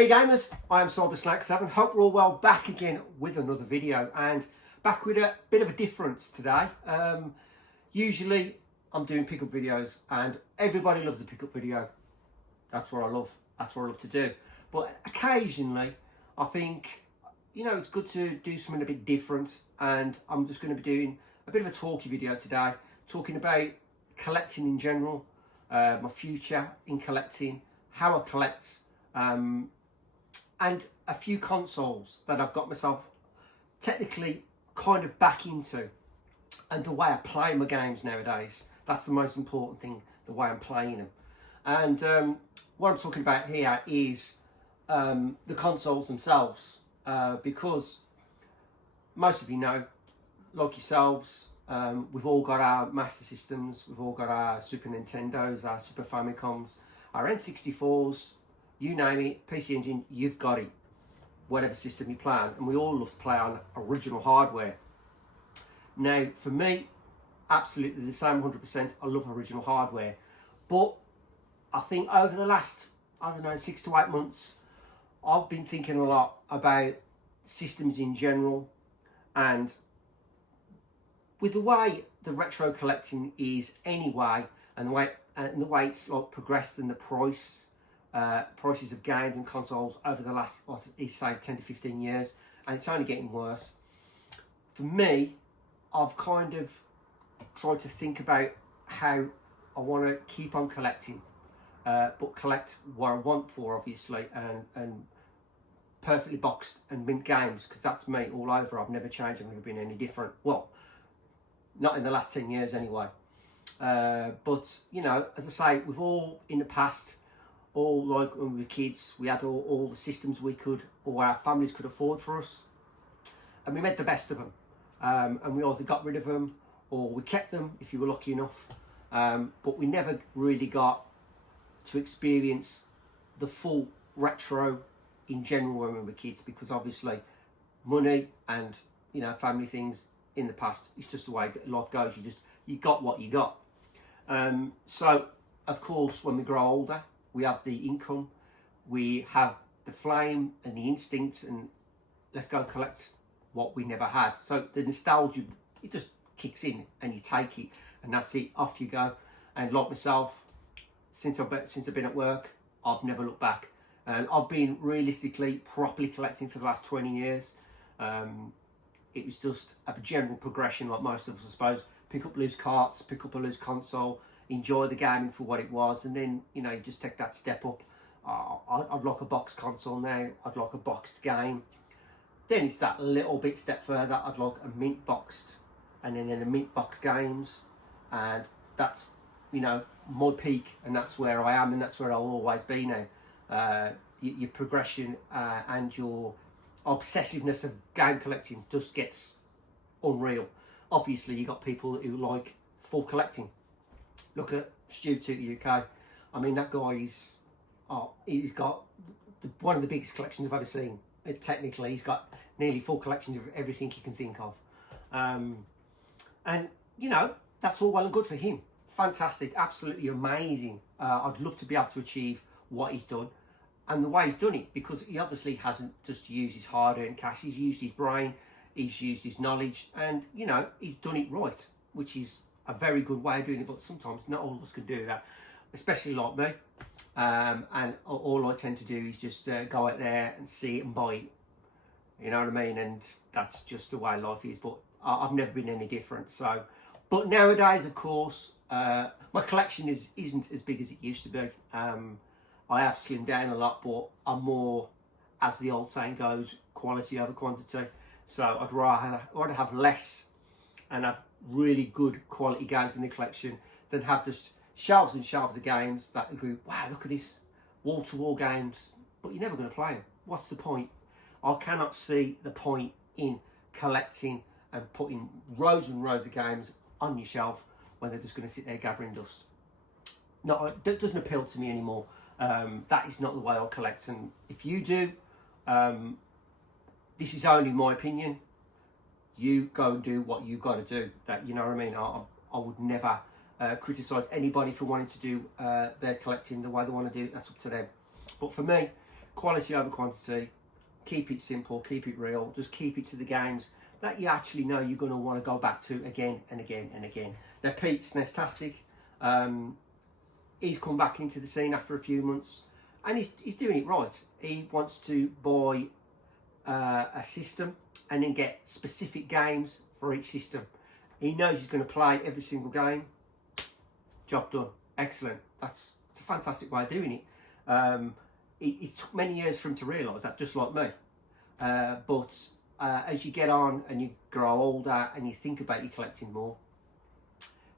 Hey gamers, I am Cybersnack7. Hope we're all well, back again with another video, and back with a bit of a difference today. Usually I'm doing pickup videos and everybody loves a pickup video. That's what I love. That's what I love to do. But occasionally I think, you know, it's good to do something a bit different, and I'm just going to be doing a bit of a talky video today, talking about collecting in general, my future in collecting, how I collect, and a few consoles that I've got myself technically kind of back into, and the way I play my games nowadays. That's the most important thing, the way I'm playing them. And what I'm talking about here is the consoles themselves, because most of you know, like yourselves, we've all got our Master Systems, we've all got our Super Nintendos, our Super Famicoms, our N64s, you name it, PC Engine, you've got it, whatever system you play on, and we all love to play on original hardware. Now, for me, absolutely the same, 100%, I love original hardware, but I think over the last, I don't know, 6 to 8 months, I've been thinking a lot about systems in general, and with the way the retro collecting is anyway, and the way it's like progressed, and the prices of games and consoles over the last, what is say, 10 to 15 years, and it's only getting worse. For me, I've kind of tried to think about how I want to keep on collecting, but collect what I want for, obviously, and perfectly boxed and mint games, because that's me all over. I've never changed, I've never been any different. Well, not in the last 10 years anyway. But, you know, as I say, we've all, in the past, all like when we were kids, we had all the systems we could, or our families could afford for us, and we made the best of them. And we either got rid of them, or we kept them if you were lucky enough. But we never really got to experience the full retro in general when we were kids, because obviously money and, you know, family things in the past, it's just the way life goes. You got what you got. So of course, when we grow older, we have the income, we have the flame and the instinct, and let's go collect what we never had. So the nostalgia, it just kicks in, and you take it, and that's it, off you go. And like myself, since I've been at work, I've never looked back, and I've been realistically properly collecting for the last 20 years. It was just a general progression, like most of us, I suppose. Pick up loose carts, pick up a loose console, enjoy the gaming for what it was, and then, you know, you just take that step up. I'd like a boxed console now, I'd like a boxed game. Then it's that little bit step further, I'd like a mint boxed, and then a mint box games, and that's, you know, my peak, and that's where I am, and that's where I'll always be now. Your progression and your obsessiveness of game collecting just gets unreal. Obviously, you got people who like full collecting. Look at Stu to the UK. I mean, that guy is, he's got one of the biggest collections I've ever seen. Technically, he's got nearly full collections of everything you can think of. And, you know, that's all well and good for him. Fantastic, absolutely amazing. I'd love to be able to achieve what he's done, and the way he's done it, because he obviously hasn't just used his hard-earned cash, he's used his brain, he's used his knowledge, and, you know, he's done it right, which is a very good way of doing it. But sometimes not all of us can do that, especially like me. And all I tend to do is just go out there and see it and buy it. You know what I mean? And that's just the way life is. But I've never been any different. So, but nowadays, of course, my collection isn't as big as it used to be. I have slimmed down a lot, but I'm more, as the old saying goes, quality over quantity. So I'd rather have less and have really good quality games in the collection than have just shelves and shelves of games that you go, wow, look at this, wall-to-wall games, but you're never going to play them. What's the point? I cannot see the point in collecting and putting rows and rows of games on your shelf when they're just going to sit there gathering dust. No, that doesn't appeal to me anymore. That is not the way I'll collect, and if you do, this is only my opinion. You go and do what you've got to do. That, you know what I mean? I would never criticise anybody for wanting to do their collecting the way they want to do it. That's up to them. But for me, quality over quantity, keep it simple, keep it real, just keep it to the games that you actually know you're going to want to go back to again and again and again. Now Pete's Nestastic, he's come back into the scene after a few months, and he's doing it right. He wants to buy a system and then get specific games for each system. He knows he's going to play every single game. Job done. Excellent. It's a fantastic way of doing it. It took many years for him to realise that, just like me. But as you get on and you grow older and you think about your collecting more,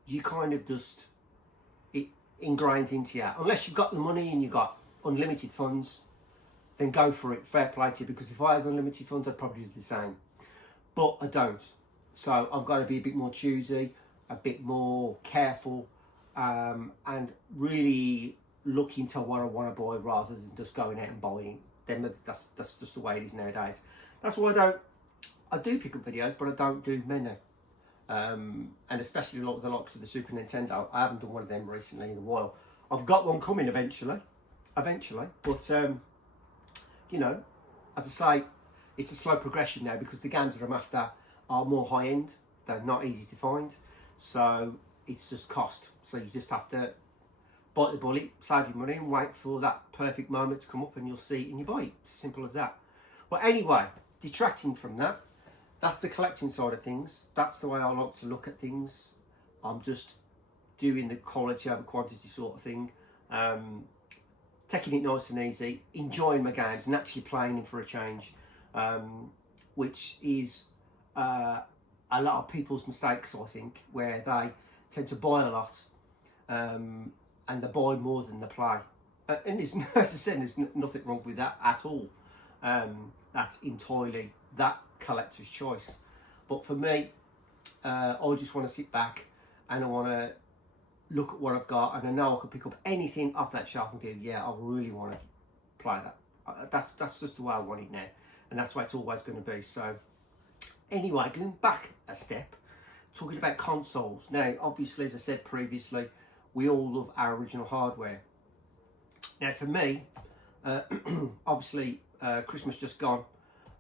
you kind of just, it ingrains into you. Unless you've got the money and you've got unlimited funds, then go for it. Fair play to you, because if I had unlimited funds, I'd probably do the same. But I don't. So I've got to be a bit more choosy, a bit more careful, and really look into what I want to buy rather than just going out and buying it. That's just the way it is nowadays. That's why I do pick up videos, but I don't do many. And especially the likes of the Super Nintendo. I haven't done one of them recently in a while. I've got one coming eventually. But you know, as I say, it's a slow progression now, because the games that I'm after are more high end. They're not easy to find, so it's just cost. So you just have to bite the bullet, save your money, and wait for that perfect moment to come up, and you'll see it and you buy it. It's as simple as that. But anyway, detracting from that, that's the collecting side of things. That's the way I like to look at things. I'm just doing the quality over quantity sort of thing. Taking it nice and easy, enjoying my games and actually playing them for a change, which is a lot of people's mistakes, I think, where they tend to buy a lot and they buy more than they play. And as I said, there's nothing wrong with that at all. That's entirely that collector's choice. But for me, I just want to sit back and I want to look at what I've got, and I know I can pick up anything off that shelf and go, yeah, I really want to play that. That's just the way I want it now, and that's the way it's always going to be. So anyway, going back a step, talking about consoles. Now, obviously, as I said previously, we all love our original hardware. Now, for me, obviously, Christmas just gone,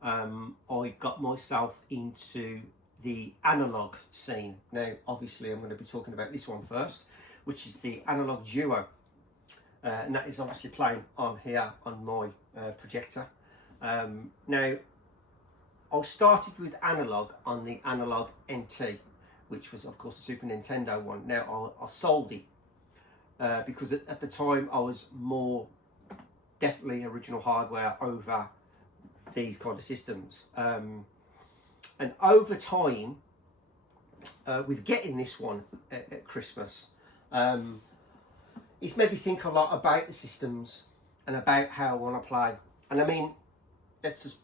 I got myself into the analog scene. Now, obviously, I'm going to be talking about this one first, which is the Analogue Duo, and that is obviously playing on here on my projector. Now, I started with analog on the Analogue NT, which was of course the Super Nintendo one. Now I sold it because at the time I was more definitely original hardware over these kind of systems, and over time with getting this one at Christmas, it's made me think a lot about the systems and about how I want to play. And I mean, let's just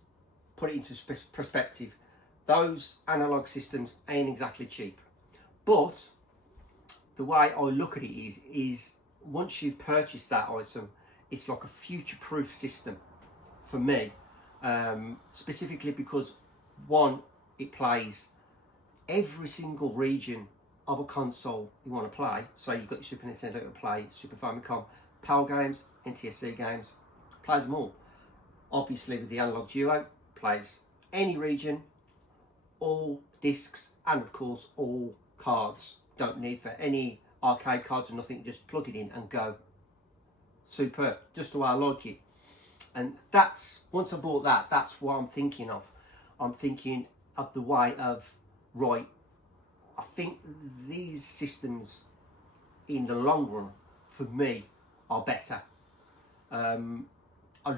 put it into perspective. Those analog systems ain't exactly cheap, but the way I look at it is once you've purchased that item, it's like a future-proof system for me, specifically because one, it plays every single region of a console you want to play. So you've got your Super Nintendo to play, Super Famicom, PAL games, NTSC games, plays them all. Obviously with the Analogue Duo, plays any region, all discs, and of course all cards. Don't need for any arcade cards or nothing, just plug it in and go. Superb, just the way I like it. And that's, once I bought that, that's what I'm thinking of. I'm thinking of the way of, right, I think these systems in the long run for me are better. I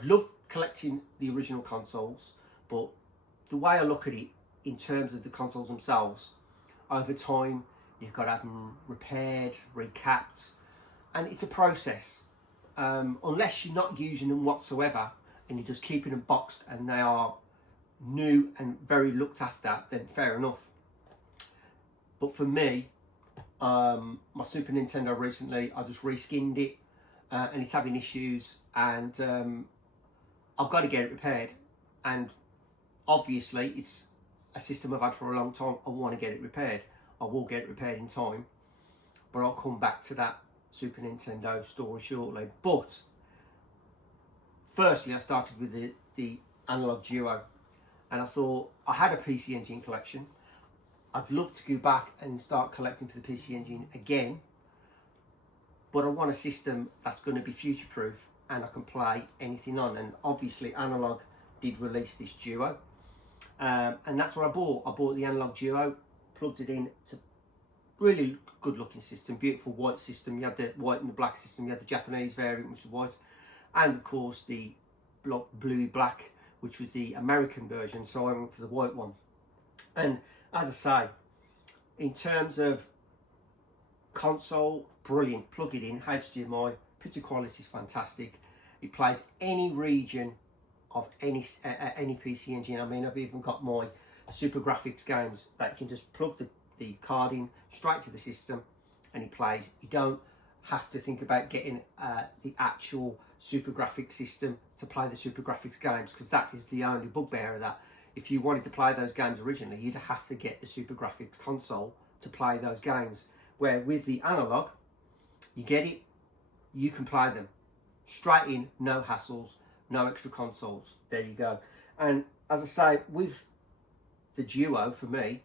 love collecting the original consoles, but the way I look at it in terms of the consoles themselves, over time you've got to have them repaired, recapped, and it's a process. Unless you're not using them whatsoever and you're just keeping them boxed and they are new and very looked after, then fair enough. But for me, my Super Nintendo recently, I just reskinned it and it's having issues, and I've got to get it repaired. And obviously it's a system I've had for a long time. I want to get it repaired. I will get it repaired in time, but I'll come back to that Super Nintendo story shortly. But firstly, I started with the Analogue Duo, and I thought I had a PC Engine collection. I'd love to go back and start collecting for the PC Engine again, but I want a system that's going to be future-proof and I can play anything on. And obviously, Analogue did release this Duo, and that's what I bought. I bought the Analogue Duo, plugged it in. It's a really good-looking system, beautiful white system. You had the white and the black system. You had the Japanese variant, which was white, and of course the blue black, which was the American version. So I went for the white one. And as I say, in terms of console, brilliant. Plug it in, HDMI, picture quality is fantastic. It plays any region of any PC Engine. I mean, I've even got my Super Graphics games that you can just plug the card in straight to the system and it plays. You don't have to think about getting the actual Super Graphics system to play the Super Graphics games, because that is the only bugbear of that. If you wanted to play those games originally, you'd have to get the Super Graphics console to play those games. Where with the Analogue, you get it, you can play them straight in, no hassles, no extra consoles. There you go. And as I say, with the Duo, for me,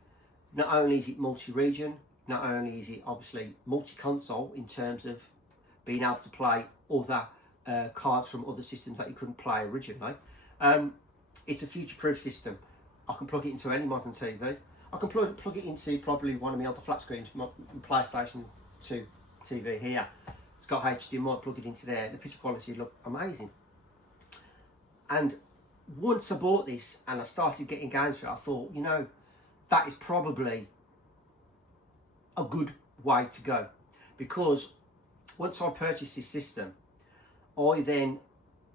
not only is it multi-region, not only is it obviously multi-console in terms of being able to play other cards from other systems that you couldn't play originally. It's a future-proof system. I can plug it into any modern TV. I can plug it into probably one of my other flat screens, my PlayStation 2 TV here. It's got HDMI, plug it into there. The picture quality look amazing. And once I bought this and I started getting games for it, I thought, you know, that is probably a good way to go. Because once I purchased this system, I then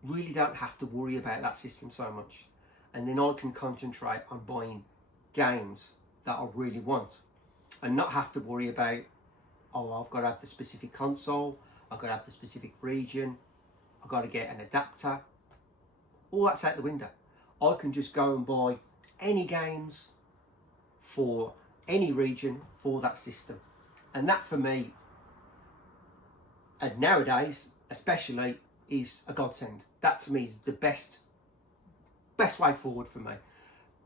really don't have to worry about that system so much. And then I can concentrate on buying games that I really want and not have to worry about, oh, I've got to have the specific console, I've got to have the specific region, I've got to get an adapter. All that's out the window. I can just go and buy any games for any region for that system. And that for me, and nowadays especially, is a godsend. That to me is the best way forward for me.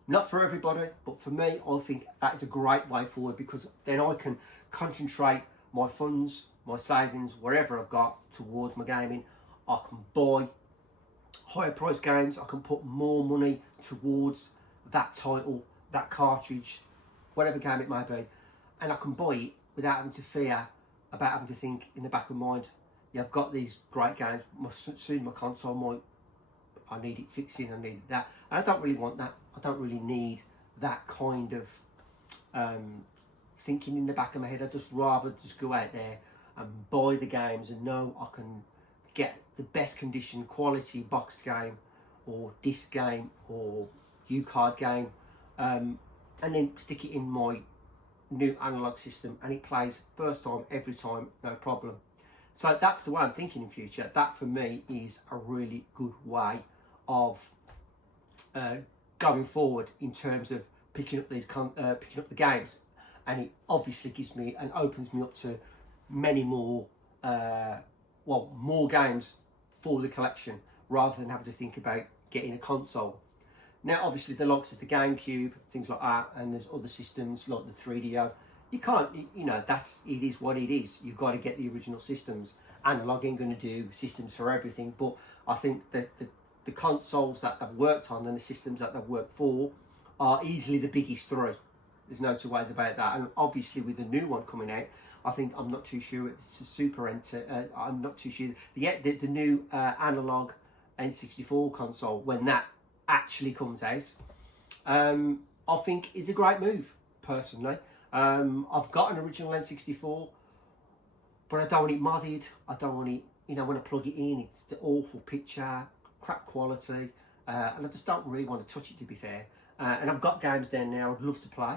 Not for everybody, but for me, I think that is a great way forward, because then I can concentrate my funds, my savings, wherever I've got towards my gaming. I can buy higher price games, I can put more money towards that title, that cartridge, whatever game it may be, and I can buy it without having to fear about having to think in the back of my mind, yeah, I've got these great games, soon my console might, I need it fixing, I need that. And I don't really want that. I don't really need that kind of thinking in the back of my head. I'd just rather just go out there and buy the games and know I can get the best condition, quality boxed game or disc game or U-card game, and then stick it in my new Analogue system and it plays first time, every time, no problem. So that's the way I'm thinking in future. That for me is a really good way of going forward in terms of picking up the games, and it obviously gives me and opens me up to many more more games for the collection, rather than having to think about getting a console. Now obviously the likes of the GameCube, things like that, and there's other systems like the 3DO, you can't, you know, it is what it is. You've got to get the original systems. Analogue ain't going to do systems for everything, but I think that the consoles that they've worked on and the systems that they've worked for are easily the biggest three. There's no two ways about that. And obviously with the new one coming out, I'm not too sure it's a Super Enter. I'm not too sure. The new Analogue N64 console, when that actually comes out, I think is a great move, personally. I've got an original N64, but I don't want it modded. I don't want it, you know, when I plug it in, it's the awful picture, crap quality, and I just don't really want to touch it, to be fair. And I've got games there now I'd love to play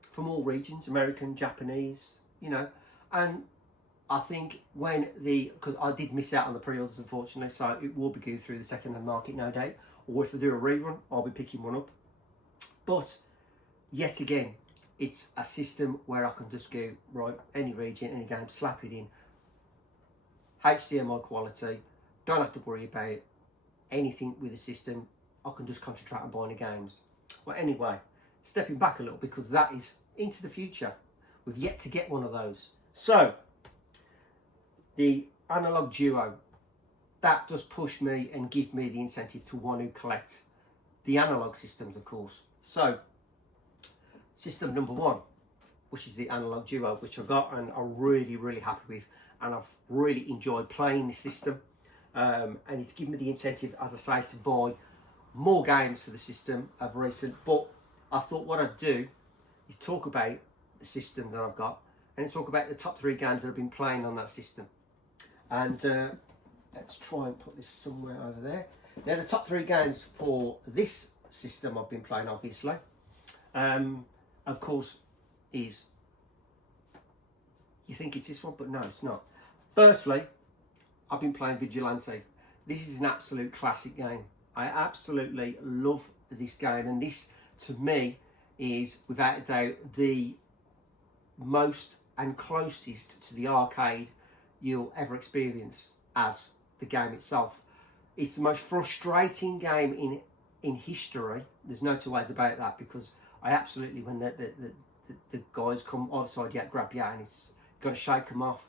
from all regions, American, Japanese, you know. And I think because I did miss out on the pre-orders, unfortunately, so it will be going through the second-hand market, no doubt. Or if they do a rerun, I'll be picking one up. But yet again, it's a system where I can just go, right, any region, any game, slap it in. HDMI quality, don't have to worry about anything with the system, I can just concentrate on buying the games. Well, anyway, stepping back a little, because that is into the future. We've yet to get one of those. So, the Analogue Duo, that does push me and give me the incentive to want to collect the analog systems, of course. So, system number one, which is the Analogue Duo, which I've got and I'm really, really happy with. And I've really enjoyed playing this system. And it's given me the incentive, as I say, to buy more games for the system of recent. But I thought what I'd do is talk about the system that I've got and talk about the top 3 games that I've been playing on that system. And let's try and put this somewhere over there. Now, the top 3 games for this system I've been playing, obviously, of course, is, you think it's this one, but no, it's not. Firstly, I've been playing Vigilante. This is an absolute classic game. I absolutely love this game, and this, to me, is without a doubt the most and closest to the arcade you'll ever experience as the game itself. It's the most frustrating game in history. There's no two ways about that, because I absolutely, when the guys come outside, grab you, and it's got to shake them off.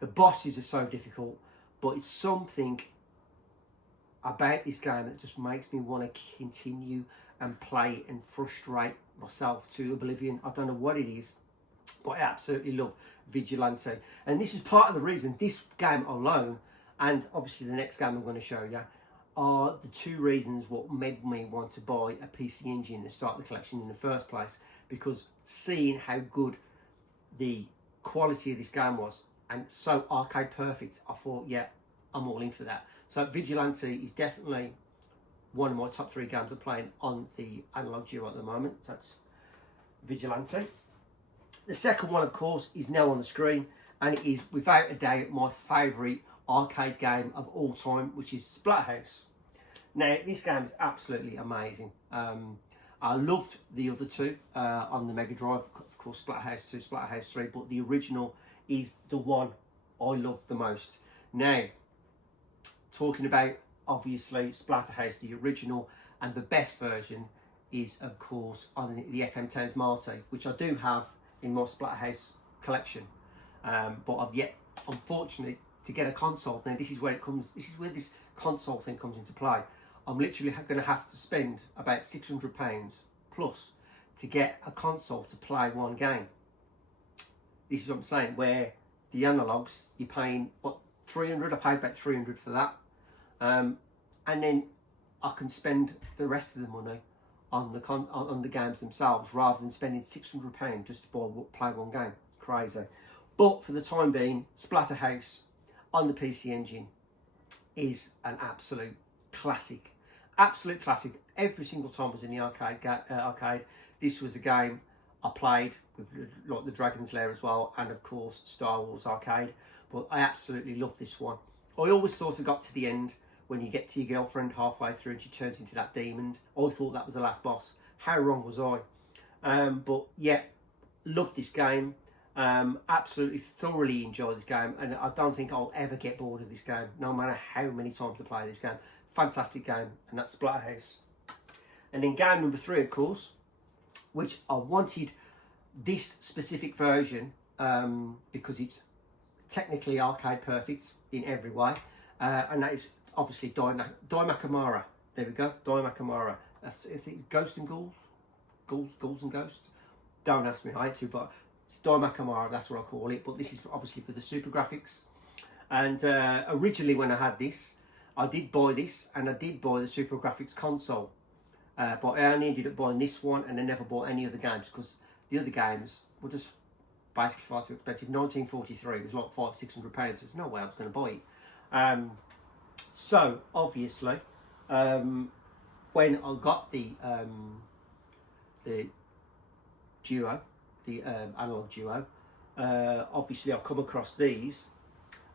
The bosses are so difficult, but it's something about this game that just makes me want to continue and play and frustrate myself to oblivion. I don't know what it is, but I absolutely love Vigilante. And this is part of the reason this game alone, and obviously the next game I'm going to show you, are the 2 reasons what made me want to buy a PC Engine and start the collection in the first place. Because seeing how good the quality of this game was, and so arcade perfect, I thought, yeah, I'm all in for that. So Vigilante is definitely one of my top 3 games I'm playing on the Analogue Duo at the moment. So that's Vigilante. The second one, of course, is now on the screen, and it is without a doubt my favourite arcade game of all time, which is Splatterhouse. Now, this game is absolutely amazing. I loved the other 2 on the Mega Drive, of course, Splatterhouse 2, Splatterhouse 3, but the original is the one I love the most. Now, talking about, obviously, Splatterhouse, the original, and the best version is, of course, on the FM Towns Marty, which I do have in my Splatterhouse collection. But I've yet, unfortunately, to get a console. Now, this is where it comes, this is where this console thing comes into play. I'm literally going to have to spend about £600 plus to get a console to play one game. This is what I'm saying, where the analogues, you're paying, what, 300? I paid about 300 for that. And then I can spend the rest of the money on the games themselves, rather than spending £600 just to play one game. Crazy. But for the time being, Splatterhouse on the PC Engine is an absolute classic. Absolute classic. Every single time I was in the arcade, this was a game I played with, like, the Dragon's Lair as well, and of course Star Wars Arcade. But I absolutely love this one. I always thought I got to the end, when you get to your girlfriend halfway through and she turns into that demon. I thought that was the last boss. How wrong was I? But yeah, love this game. Absolutely thoroughly enjoy this game, and I don't think I'll ever get bored of this game, no matter how many times I play this game. Fantastic game, and that's Splatterhouse. And then game number 3, of course, which I wanted this specific version because it's technically arcade perfect in every way, and that is obviously Daimakamara. There we go, Daimakamara. That's, I think, Ghosts and Ghouls, Ghouls and Ghosts. Don't ask me how to, but it's Daimakamara, that's what I call it. But this is obviously for the Super Graphics. And originally, when I had this, I did buy this, and I did buy the Super Graphics console. But I only ended up buying this one, and I never bought any other games, because the other games were just basically far too expensive. 1943 was like £500-600. There's no way I was going to buy it. So obviously, when I got the Duo, the Analogue Duo, obviously I come across these,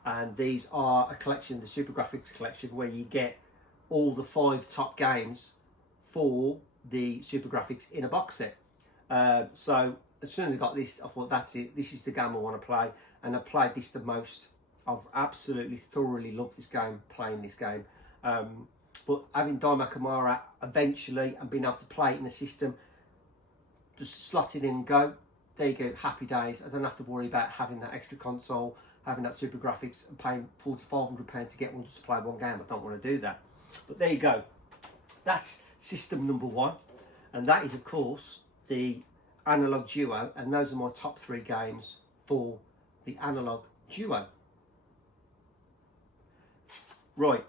and these are a collection, the Super Graphics collection, where you get all the 5 top games for the Super Graphics in a box set. So as soon as I got this, I thought, that's it, this is the game I want to play, and I played this the most. I've absolutely thoroughly loved this game, playing this game. But having Dai Kamara eventually and being able to play it in the system, just slot it in and go. There you go, happy days. I don't have to worry about having that extra console, having that super graphics and paying £400-500 to get one just to play one game. I don't want to do that. But there you go. That's system number one. And that is, of course, the Analogue Duo. And those are my top 3 games for the Analogue Duo. Right.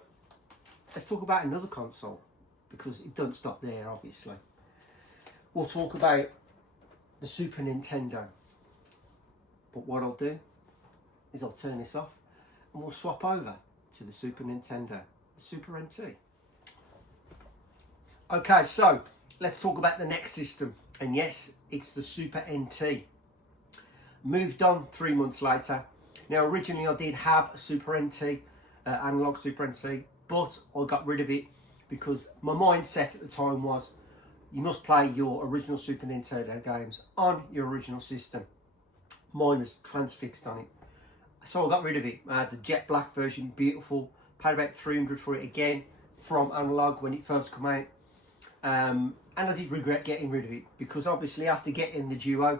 Let's talk about another console, because it doesn't stop there, obviously. We'll talk about the Super Nintendo. But what I'll do is I'll turn this off and we'll swap over to the Super Nintendo, the Super NT. Okay, so let's talk about the next system. And yes, it's the Super NT. Moved on 3 months later. Now, originally I did have a Super NT, Analogue Super NT, but I got rid of it because my mindset at the time was you must play your original Super Nintendo games on your original system. Mine was transfixed on it. So I got rid of it. I had the jet black version, beautiful. Paid about 300 for it again from Analogue when it first came out. And I did regret getting rid of it, because obviously after getting the Duo,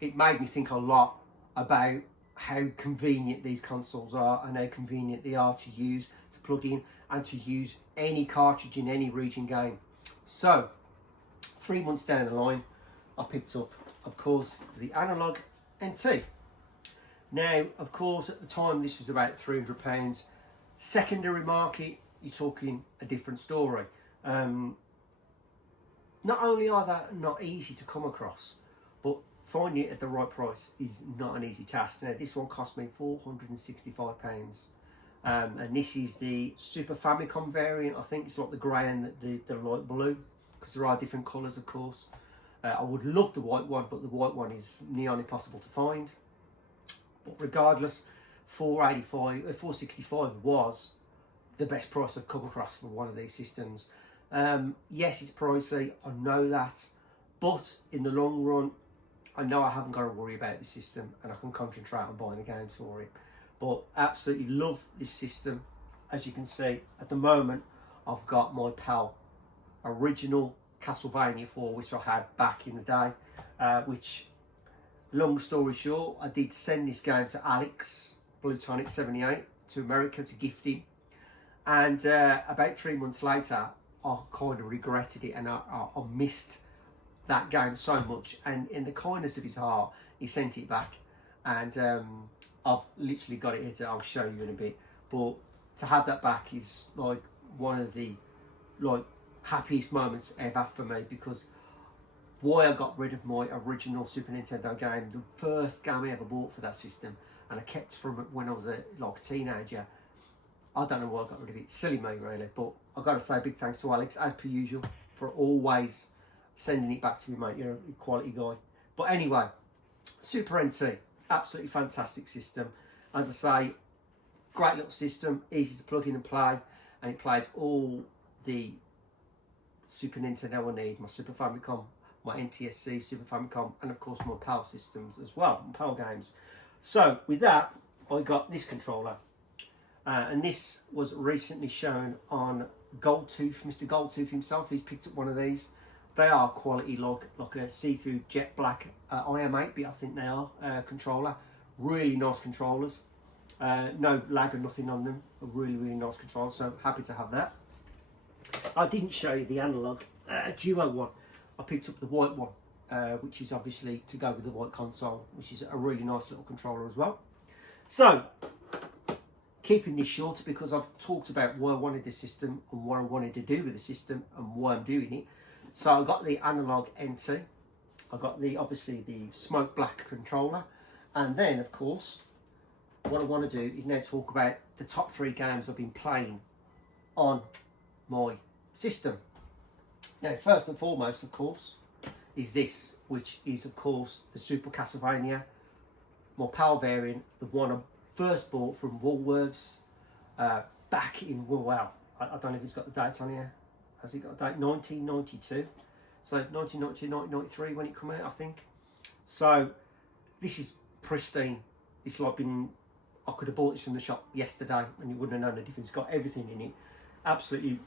it made me think a lot about how convenient these consoles are and how convenient they are to use, to plug in and to use any cartridge in any region game. So 3 months down the line, I picked up, of course, the Analogue NT. Now, of course, at the time this was about £300. Secondary market, you're talking a different story. Not only are they not easy to come across, but finding it at the right price is not an easy task. Now, this one cost me £465. And this is the Super Famicom variant. I think it's like the grey and the light blue, because there are different colours, of course. I would love the white one, but the white one is nearly impossible to find. But regardless, £465 was the best price I've come across for one of these systems. Yes, it's pricey, I know that, but in the long run, I know I haven't got to worry about the system and I can concentrate on buying the games for it. But absolutely love this system. As you can see, at the moment, I've got my PAL original Castlevania 4, which I had back in the day, which, long story short, I did send this game to Alex, Blutonic78, to America to gift him. And about 3 months later, I kind of regretted it, and I missed that game so much. And in the kindness of his heart, he sent it back. And I've literally got it here, I'll show you in a bit. But to have that back is like one of the happiest moments ever for me, because why I got rid of my original Super Nintendo game, the first game I ever bought for that system, and I kept from it when I was a teenager. I don't know why I got rid of it. Silly me, really. But I've got to say big thanks to Alex, as per usual, for always sending it back to me, mate. You're a quality guy. But anyway, Super NT, absolutely fantastic system. As I say, great little system, easy to plug in and play, and it plays all the Super Nintendo I need, my Super Famicom, my NTSC, Super Famicom, and of course my PAL systems as well, my PAL games. So with that, I got this controller. And this was recently shown on Goldtooth. Mr. Goldtooth himself, he's picked up one of these. They are quality, like a see-through jet black IM8-bit, I think they are, controller. Really nice controllers. No lag or nothing on them. A really, really nice controller, so happy to have that. I didn't show you the Analogue Duo one. I picked up the white one, which is obviously to go with the white console, which is a really nice little controller as well. So, keeping this short, because I've talked about why I wanted the system and what I wanted to do with the system and why I'm doing it. So I got the Analogue NT, I got obviously the smoke black controller, and then of course what I want to do is now talk about the top 3 games I've been playing on my system. Now, first and foremost, of course, is this, which is of course the Super Castlevania, my PAL variant, the one I first bought from Woolworths back in, well, I don't know if it's got the date on here. Has it got a date? 1992. So 1992, 1993 when it came out, I think. So this is pristine. It's like I could have bought this from the shop yesterday and you wouldn't have known the difference. It's got everything in it. absolutely,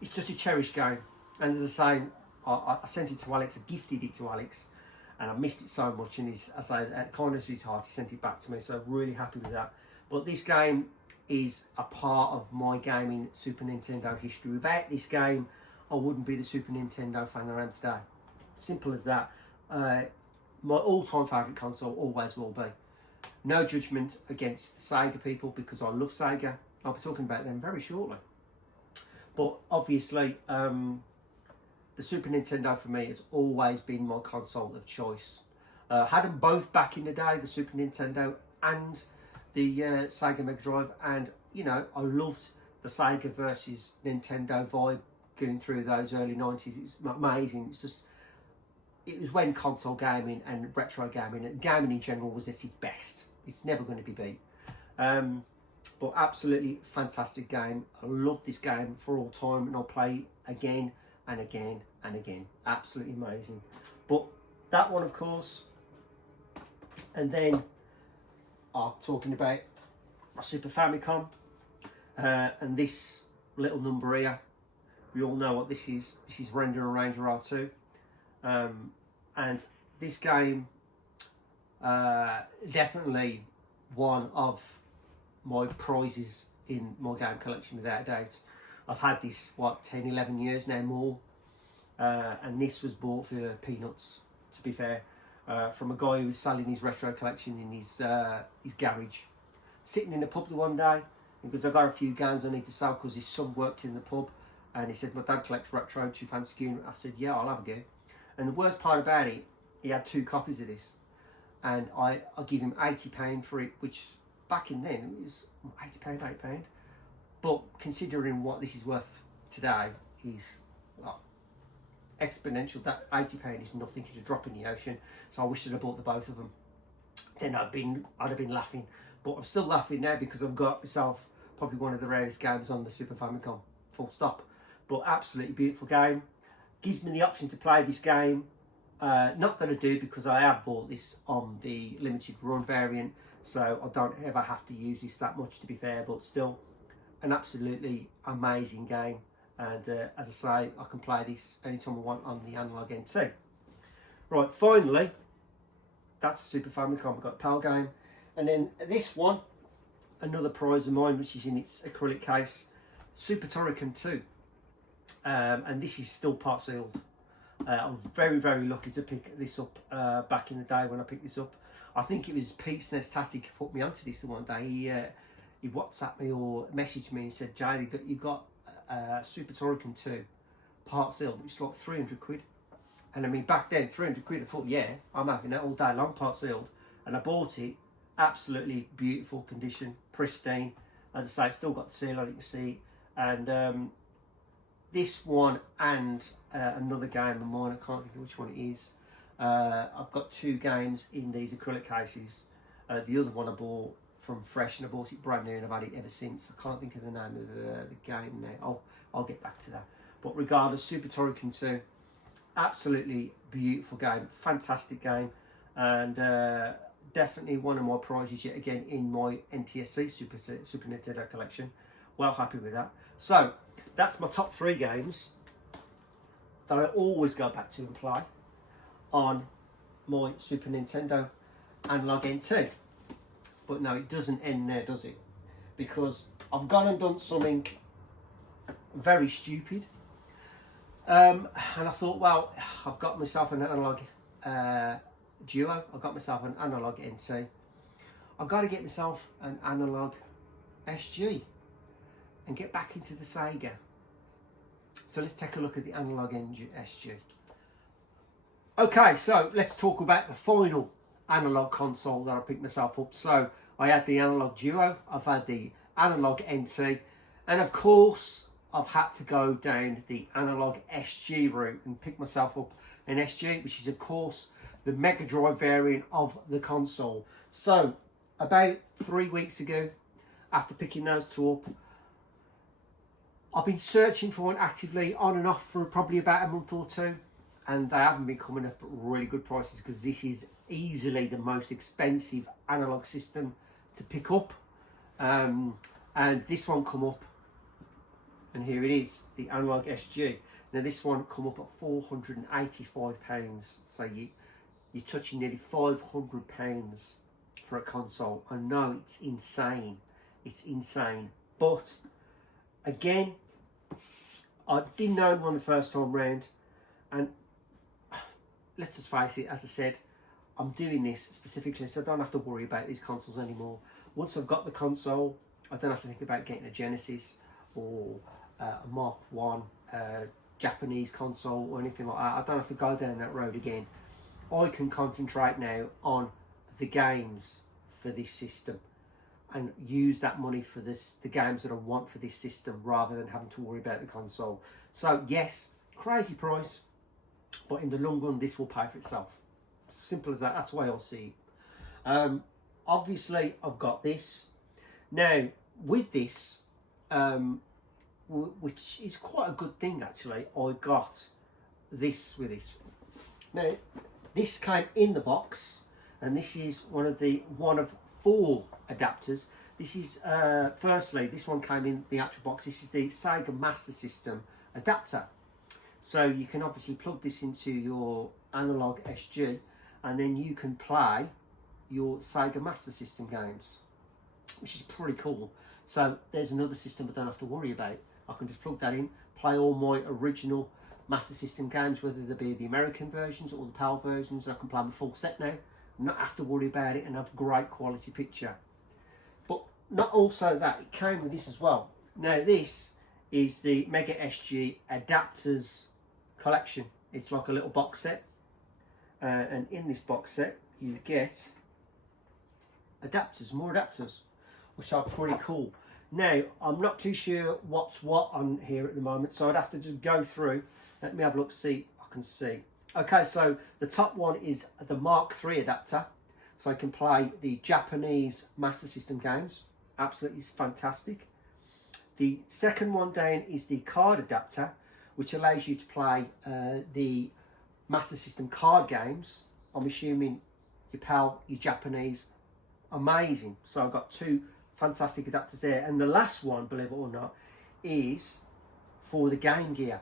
it's just a cherished game. And as I say, I sent it to Alex, I gifted it to Alex, and I missed it so much. And he's, as I say, at kindness of his heart, he sent it back to me. So really happy with that. But this game is a part of my gaming Super Nintendo history. Without this game, I wouldn't be the Super Nintendo fan I am today. Simple as that. My all-time favourite console always will be. No judgment against the Sega people, because I love Sega. I'll be talking about them very shortly. But obviously, the Super Nintendo for me has always been my console of choice. Had them both back in the day, the Super Nintendo and the Sega Mega Drive, and you know, I loved the Sega versus Nintendo vibe going through those early 90s. It's amazing. It's just, it was when console gaming and retro gaming and gaming in general was at its best. It's never going to be beat. But absolutely fantastic game. I love this game for all time, and I'll play again and again and again. Absolutely amazing. But that one, of course, and then talking about my Super Famicom, and this little number here, we all know what this is. This is Render and Ranger R2, and this game, definitely one of my prizes in my game collection without a doubt. I've had this, what, 10, 11 years now, more, and this was bought for peanuts, to be fair, from a guy who was selling his retro collection in his garage. Sitting in the pub the one day, because I got a few games I need to sell because his son worked in the pub, and he said, my dad collects retro, do you fancy going? I said, yeah, I'll have a go. And the worst part about it, he had 2 copies of this, and I give him £80 for it, which back in then it was £80, but considering what this is worth today, is exponential. That £80 is nothing, it's a drop in the ocean. So I wish I'd have bought the both of them. Then I'd have been laughing, but I'm still laughing now because I've got myself probably one of the rarest games on the Super Famicom, full stop. But absolutely beautiful game. Gives me the option to play this game. Not that I do, because I have bought this on the limited run variant, so I don't ever have to use this that much, to be fair, but still an absolutely amazing game. And as I say, I can play this anytime I want on the Analogue NT. Right, finally, that's a Super Famicom. I've got a PAL game. And then this one, another prize of mine, which is in its acrylic case, Super Turrican 2. And this is still part sealed. I'm very, very lucky to pick this up back in the day when I picked this up. I think it was Pete Snestastic who put me onto this the one day. He WhatsApped me or messaged me and said, Jay, you've got Super Turrican 2 part sealed, which is like 300 quid. And I mean, back then, 300 quid, I thought, yeah, I'm having that all day long, part sealed. And I bought it, absolutely beautiful condition, pristine. As I say, it's still got the seal on it, you can see. And this one and another game of mine, I can't think of which one it is. I've got 2 games in these acrylic cases. The other one I bought from Fresh, and I bought it brand new, and I've had it ever since. I can't think of the name of the game now. I'll get back to that. But regardless, Super Turrican 2, absolutely beautiful game, fantastic game, and definitely one of my prizes yet again in my NTSC Super Nintendo collection. Well happy with that. So that's my top 3 games that I always go back to and play on my Super Nintendo Analogue NT. But no, it doesn't end there, does it? Because I've gone and done something very stupid. And I thought, well, I've got myself an Analogue Duo. I've got myself an Analogue NT. I've got to get myself an Analogue SG and get back into the Sega. So let's take a look at the Analogue SG. Okay, so let's talk about the final Analogue console that I picked myself up. So I had the Analogue Duo, I've had the Analogue NT, and of course I've had to go down the Analogue SG route and pick myself up an SG, which is of course the Mega Drive variant of the console. So about 3 weeks ago, after picking those 2 up, I've been searching for one actively on and off for probably about a month or 2, and they haven't been coming up at really good prices, because this is easily the most expensive analog system to pick up, and this one come up And here it is, the Analogue SG. Now this one come up at £485, so you're touching nearly £500 for a console. I know it's insane, but again, I didn't own one the first time round, and let's just face it, as I said, I'm doing this specifically so I don't have to worry about these consoles anymore. Once I've got the console, I don't have to think about getting a Genesis or a Mark 1 Japanese console or anything like that. I don't have to go down that road again. I can concentrate now on the games for this system and use that money for the games that I want for this system, rather than having to worry about the console. So yes, crazy price, but in the long run this will pay for itself. Simple as that. That's the way I see it. Obviously I've got this now. With this, which is quite a good thing actually, I got this with it. Now this came in the box, and this is one of 4 adapters. This is firstly, this one came in the actual box. This is the Sega Master System adapter, so you can obviously plug this into your Analogue SG, and then you can play your Sega Master System games, which is pretty cool. So there's another system I don't have to worry about. I can just plug that in, play all my original Master System games, whether they be the American versions or the PAL versions. I can play my full set now, not have to worry about it, and have great quality picture. But not also that, it came with this as well. Now this is the Mega SG adapters collection. It's like a little box set, and in this box set you get adapters, more adapters, which are pretty cool. Now I'm not too sure what's what on here at the moment, so I'd have to just go through. Let me have a look, see I can see. Okay, so the top one is the Mark III adapter, so I can play the Japanese Master System games. Absolutely fantastic. The second one down is the card adapter, which allows you to play the Master System card games. I'm assuming your PAL, your Japanese. Amazing. So I've got 2 fantastic adapters there. And the last one, believe it or not, is for the Game Gear.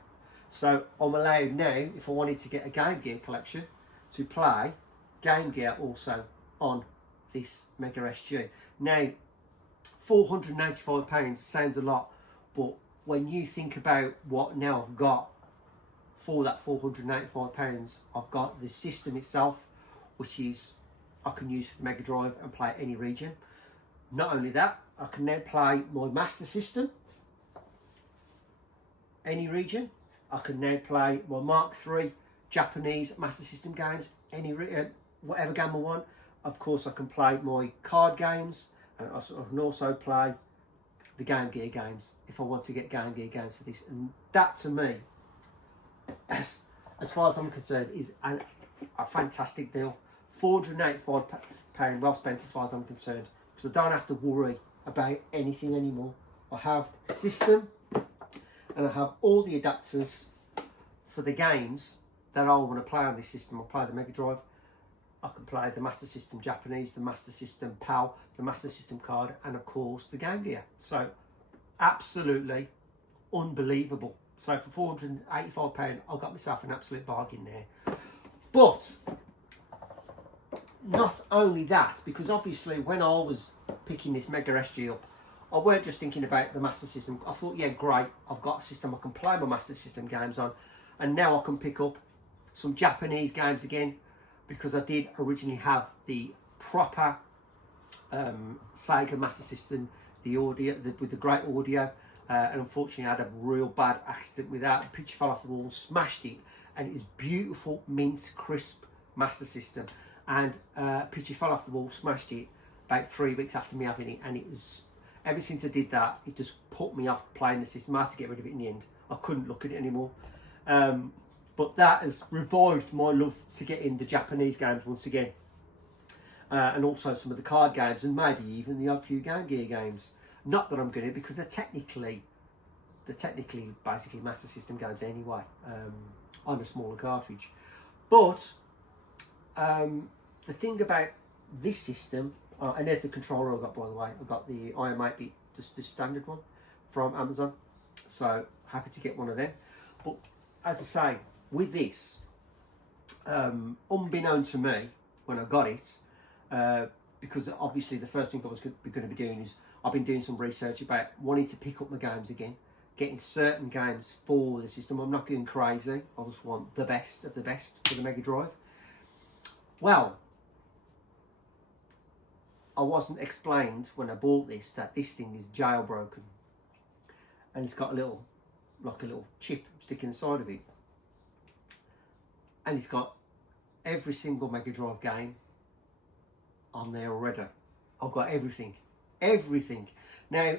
So I'm allowed now, if I wanted to get a Game Gear collection, to play Game Gear also on this Mega SG. Now, £485 sounds a lot, but when you think about what now I've got for that £485, I've got the system itself, which is I can use for the Mega Drive and play any region. Not only that, I can now play my Master System, any region. I can now play my Mark III Japanese Master System games, any whatever game I want. Of course, I can play my card games, and I can also play the Game Gear games if I want to get Game Gear games for this. And that, to me, as far as I'm concerned, is a fantastic deal. £485 well spent as far as I'm concerned, because I don't have to worry about anything anymore. I have a system, and I have all the adapters for the games that I want to play on this system. I'll play the Mega Drive, I can play the Master System Japanese, the Master System PAL, the Master System card, and of course the Game Gear. So absolutely unbelievable. So for £485 I got myself an absolute bargain there. But not only that, because obviously when I was picking this Mega SG up, I weren't just thinking about the Master System. I thought, yeah, great, I've got a system I can play my Master System games on, and now I can pick up some Japanese games again, because I did originally have the proper Sega Master System, the audio with the great audio, and unfortunately I had a real bad accident with that. The picture fell off the wall, smashed it, and it was beautiful, mint, crisp Master System. And picture fell off the wall, smashed it about 3 weeks after me having it, and it was, ever since I did that, it just put me off playing the system. I had to get rid of it in the end. I couldn't look at it anymore. But that has revived my love to get in the Japanese games once again, and also some of the card games, and maybe even the odd few Game Gear games. Not that I'm going to, because they're technically basically Master System games anyway, on a smaller cartridge. But the thing about this system, and there's the controller I got, by the way. I got the IM8-bit, just the standard one from Amazon. So happy to get one of them. But as I say, with this, unbeknown to me when I got it, because obviously the first thing I was going to be doing is I've been doing some research about wanting to pick up my games again, getting certain games for the system. I'm not going crazy. I just want the best of the best for the Mega Drive. Well, I wasn't explained when I bought this that this thing is jailbroken, and it's got a little chip sticking inside of it, and it's got every single Mega Drive game on there already. I've got everything. Now,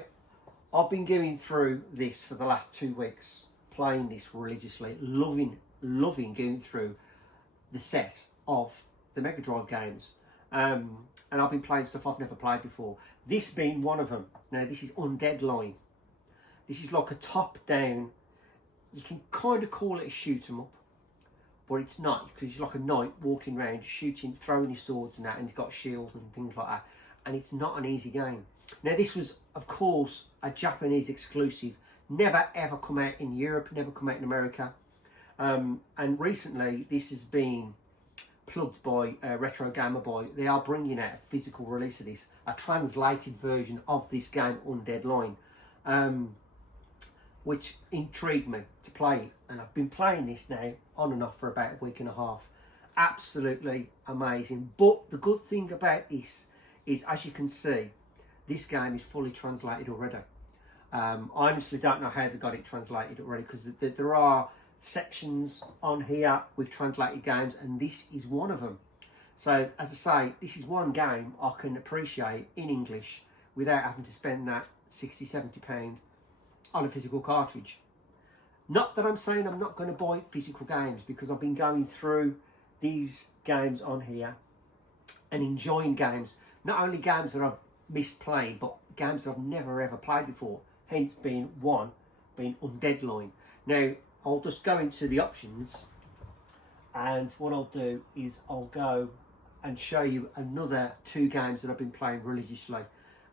I've been going through this for the last 2 weeks, playing this religiously, loving going through the set of the Mega Drive games. And I've been playing stuff I've never played before. This being one of them. Now, this is Undead Line. This is like a top-down, you can kind of call it a shoot-'em-up, but it's not, because it's like a knight walking around, shooting, throwing his swords and that, and he's got shields and things like that. And it's not an easy game. Now, this was, of course, a Japanese exclusive. Never ever come out in Europe, never come out in America. And recently, this has been plugged by Retro Gamer Boy. They are bringing out a physical release of this, a translated version of this game, Undead Line, which intrigued me to play it. And I've been playing this now on and off for about a week and a half. Absolutely amazing. But the good thing about this is, as you can see, this game is fully translated already. I honestly don't know how they got it translated already, because there are sections on here with translated games, and this is one of them. So, as I say, this is one game I can appreciate in English without having to spend that £60–70 on a physical cartridge. Not that I'm saying I'm not going to buy physical games, because I've been going through these games on here and enjoying games. Not only games that I've missed playing, but games that I've never ever played before. Hence being Undead Line. Now, I'll just go into the options, and what I'll do is I'll go and show you another 2 games that I've been playing religiously.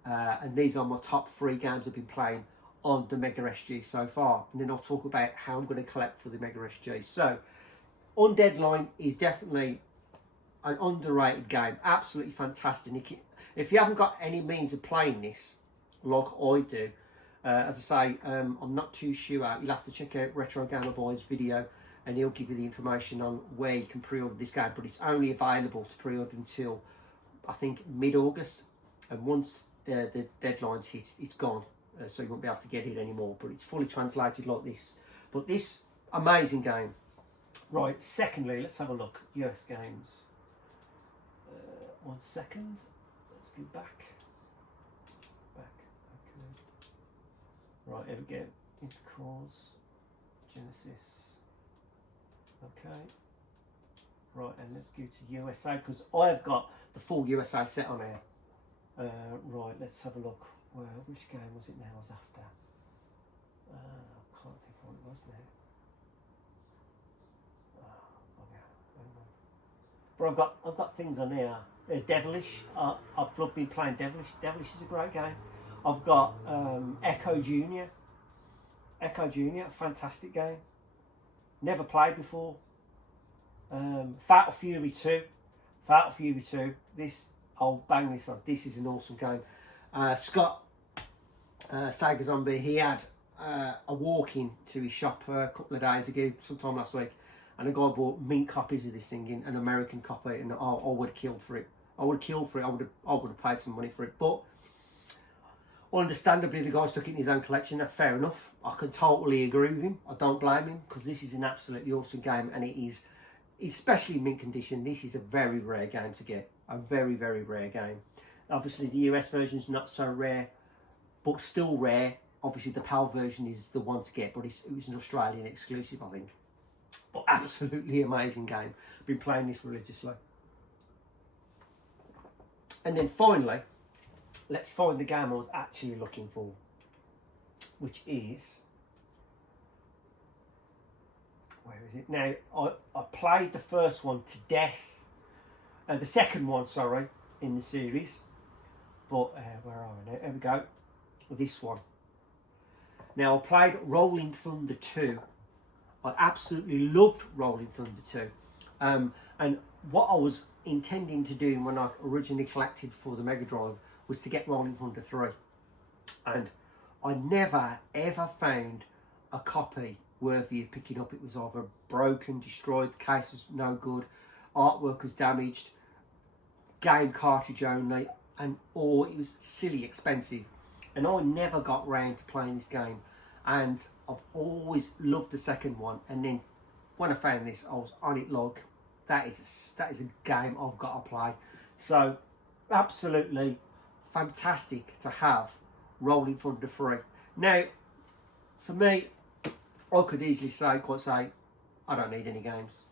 And these are my top 3 games I've been playing on the Mega SG so far. And then I'll talk about how I'm going to collect for the Mega SG. So, Undead Line is definitely an underrated game. Absolutely fantastic. If you haven't got any means of playing this, like I do, as I say, I'm not too sure. You'll have to check out Retro Gamer Boy's video, and he'll give you the information on where you can pre-order this game. But it's only available to pre-order until, I think, mid-August. And once the deadline's hit, it's gone. So you won't be able to get it anymore. But it's fully translated like this. But this amazing game. Right, secondly, let's have a look. US games. 1 second. Let's go back. Okay. Right, here we go. Intercores. Genesis. Okay. Right, and let's go to USA, because I've got the full USA set on here. Right, let's have a look. Well, which game was it now I was after? I can't think what it was now. But I've got things on here. Devilish. I've been playing Devilish. Devilish is a great game. I've got Echo Junior. Echo Junior, a fantastic game. Never played before. Fatal Fury 2. Fatal Fury 2. This, I'll bang this on. This is an awesome game. Scott, Sega Zombie, he had a walk in to his shop a couple of days ago, sometime last week, and a guy bought mint copies of this thing, in an American copy, and I would have killed for it. I would have paid some money for it. But understandably, the guy stuck it in his own collection. That's fair enough. I can totally agree with him. I don't blame him, because this is an absolutely awesome game, and it is, especially in mint condition, this is a very rare game to get. A very, very rare game. Obviously, the US version is not so rare, but still rare. Obviously, the PAL version is the one to get, but it was an Australian exclusive, I think. But absolutely amazing game. Been playing this religiously. And then finally, let's find the game I was actually looking for, which is, where is it? Now, I played the first one to death, the second one, sorry, in the series. But, where are we now? Here we go. This one. Now, I played Rolling Thunder 2. I absolutely loved Rolling Thunder 2. And what I was intending to do when I originally collected for the Mega Drive was to get Rolling Thunder 3. And I never ever found a copy worthy of picking up. It was either broken, destroyed, the case was no good, artwork was damaged, game cartridge only, or it was silly expensive. And I never got round to playing this game. And I've always loved the second one. And then when I found this, I was on it like, that is a game I've got to play. So absolutely fantastic to have Rolling Thunder 3. Now, for me, I could easily say, I don't need any games.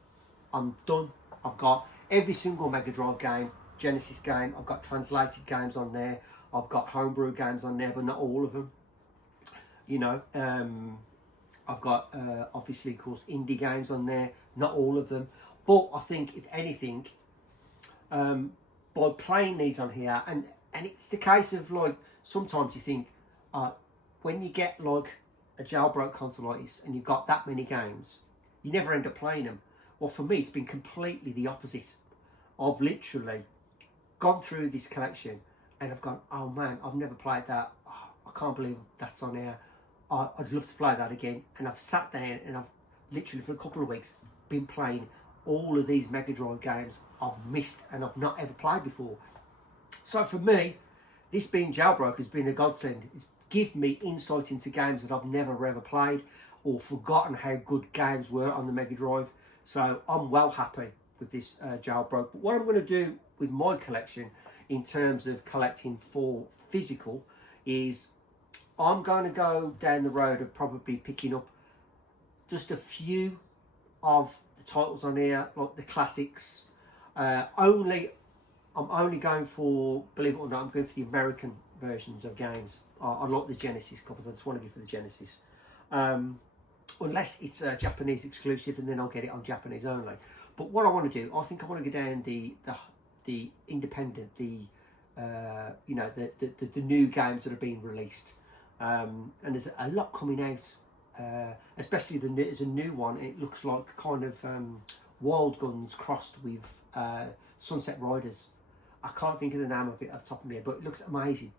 I'm done. I've got every single Mega Drive game, Genesis game. I've got translated games on there. I've got homebrew games on there, but not all of them. You know, I've got obviously, of course, indie games on there. Not all of them. But I think, if anything, by playing these on here, and it's the case of, like, sometimes you think, when you get like a jailbroke console like this and you've got that many games, you never end up playing them. Well, for me, it's been completely the opposite. I've literally gone through this collection and I've gone, oh man, I've never played that. Oh, I can't believe that's on here. I'd love to play that again. And I've sat down and I've literally, for a couple of weeks, been playing all of these Mega Drive games I've missed and I've not ever played before. So for me, this being jailbroke has been a godsend. It's given me insight into games that I've never ever played or forgotten how good games were on the Mega Drive. So I'm well happy with this jailbroke. But what I'm going to do with my collection in terms of collecting for physical is I'm going to go down the road of probably picking up just a few of the titles on here, like the classics. I'm only going for, believe it or not, I'm going for the American versions of games. I like the Genesis covers. I just want to go for the Genesis. Unless it's a Japanese exclusive, and then I'll get it on Japanese only. But what I want to do, I think I want to go down the independent, you know, the new games that are being released. And there's a lot coming out, especially there's a new one. It looks like kind of Wild Guns crossed with Sunset Riders. I can't think of the name of it off the top of my head, but it looks amazing.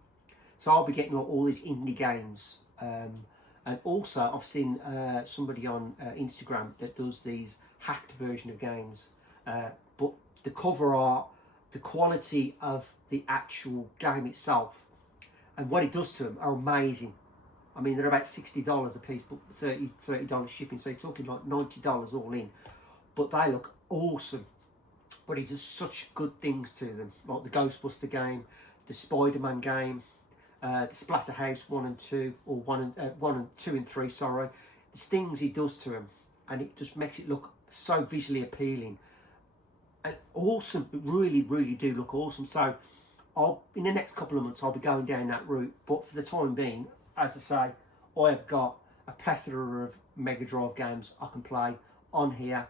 So I'll be getting like all these indie games. And also I've seen somebody on Instagram that does these hacked version of games. But the cover art, the quality of the actual game itself, and what it does to them are amazing. I mean, they're about $60 a piece, but $30 shipping. So you're talking like $90 all in. But they look awesome. But he does such good things to them, like the Ghostbuster game, the Spider-Man game, the Splatterhouse 1 and 2, or 1 and 2 and 3, sorry. There's things he does to them, and it just makes it look so visually appealing and awesome. It really, really do look awesome. So in the next couple of months, I'll be going down that route. But for the time being, as I say, I have got a plethora of Mega Drive games I can play on here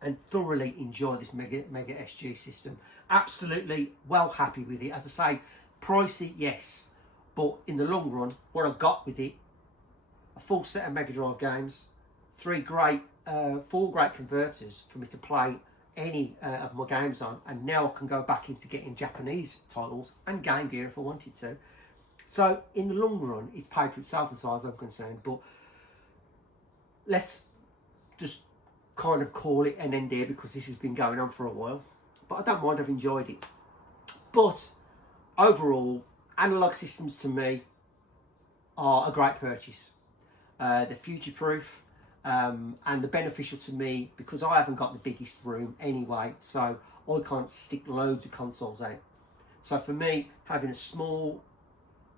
and thoroughly enjoy this Mega SG system. Absolutely well happy with it. As I say, pricey, yes, but in the long run, what I've got with it, a full set of Mega Drive games, 4 great converters for me to play any of my games on, and now I can go back into getting Japanese titles and Game Gear if I wanted to. So in the long run, it's paid for itself as far as I'm concerned. But let's just kind of call it an end here, because this has been going on for a while. But I don't mind, I've enjoyed it. But overall, Analogue systems to me are a great purchase. They're future-proof, and they're beneficial to me because I haven't got the biggest room anyway, so I can't stick loads of consoles out. So for me, having a small,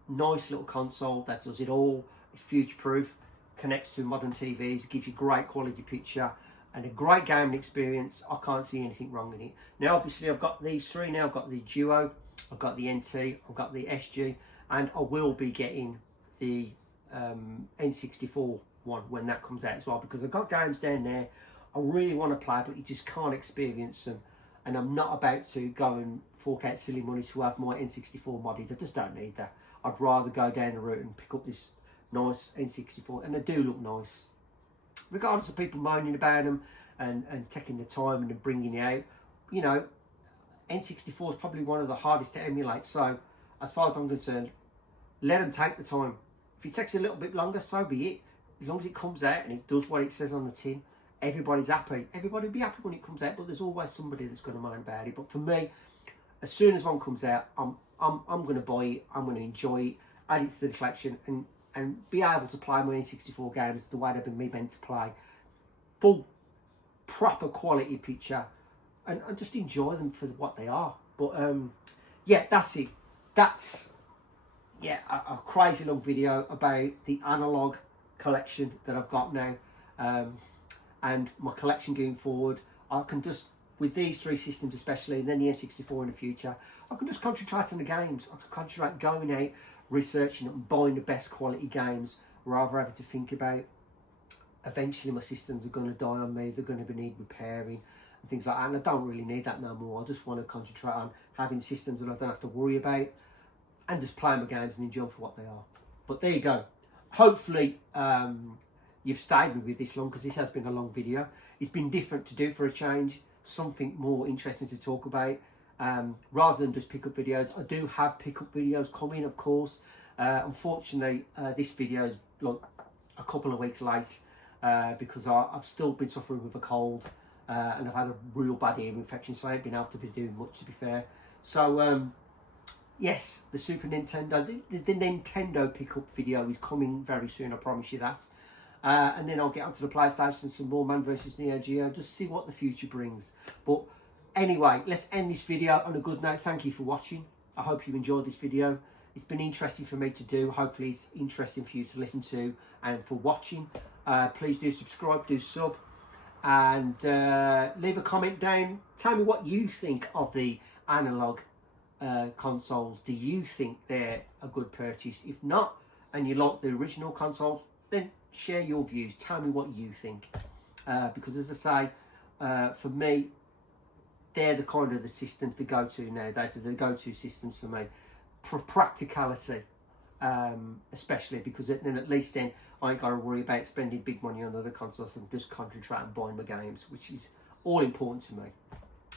nice little console that does it all, is future-proof, connects to modern TVs, gives you great quality picture and a great gaming experience, I can't see anything wrong in it. Now obviously I've got these three now. I've got the Duo, I've got the NT, I've got the SG, and I will be getting the N64 one when that comes out as well, because I've got games down there I really want to play, but you just can't experience them, and I'm not about to go and fork out silly money to have my N64 modded. I just don't need that. I'd rather go down the route and pick up this nice N64, and they do look nice. Regardless of people moaning about them and taking the time and bringing it out, you know, N64 is probably one of the hardest to emulate. So, as far as I'm concerned, let them take the time. If it takes a little bit longer, so be it. As long as it comes out and it does what it says on the tin, everybody's happy. Everybody will be happy when it comes out, but there's always somebody that's going to moan about it. But for me, as soon as one comes out, I'm going to buy it. I'm going to enjoy it, add it to the collection, and be able to play my N64 games the way they've been meant to play. Full, proper quality picture, and just enjoy them for what they are. But yeah, that's it. That's a crazy long video about the Analogue collection that I've got now, and my collection going forward. I can just, with these three systems especially, and then the N64 in the future, I can just concentrate on the games. I can concentrate going out, researching and buying the best quality games, rather having to think about eventually my systems are going to die on me, they're going to need repairing and things like that, and I don't really need that no more. I just want to concentrate on having systems that I don't have to worry about and just play my games and enjoy them for what they are. But there you go. Hopefully you've stayed with me this long, because this has been a long video. It's been different to do for a change, something more interesting to talk about, rather than just pickup videos. I do have pickup videos coming, of course. Unfortunately, this video is like a couple of weeks late, because I've still been suffering with a cold, and I've had a real bad ear infection, so I haven't been able to be doing much, to be fair. So yes, the Super Nintendo, the Nintendo pickup video is coming very soon, I promise you that. And then I'll get onto the PlayStation, some more Man vs Neo Geo, just see what the future brings. But anyway, let's end this video on a good note. Thank you for watching. I hope you enjoyed this video. It's been interesting for me to do. Hopefully it's interesting for you to listen to and for watching. Please do subscribe, do sub, and leave a comment down. Tell me what you think of the Analogue consoles. Do you think they're a good purchase? If not, and you like the original consoles, then share your views. Tell me what you think, because as I say, for me, they're the kind of the systems to go to nowadays. They're the go-to systems for me, for practicality, especially, because then at least then I ain't got to worry about spending big money on other consoles and just concentrate on buying my games, which is all important to me.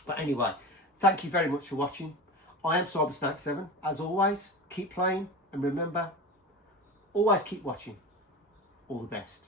But anyway, thank you very much for watching. I am CyberSnake7. As always, keep playing, and remember, always keep watching. All the best.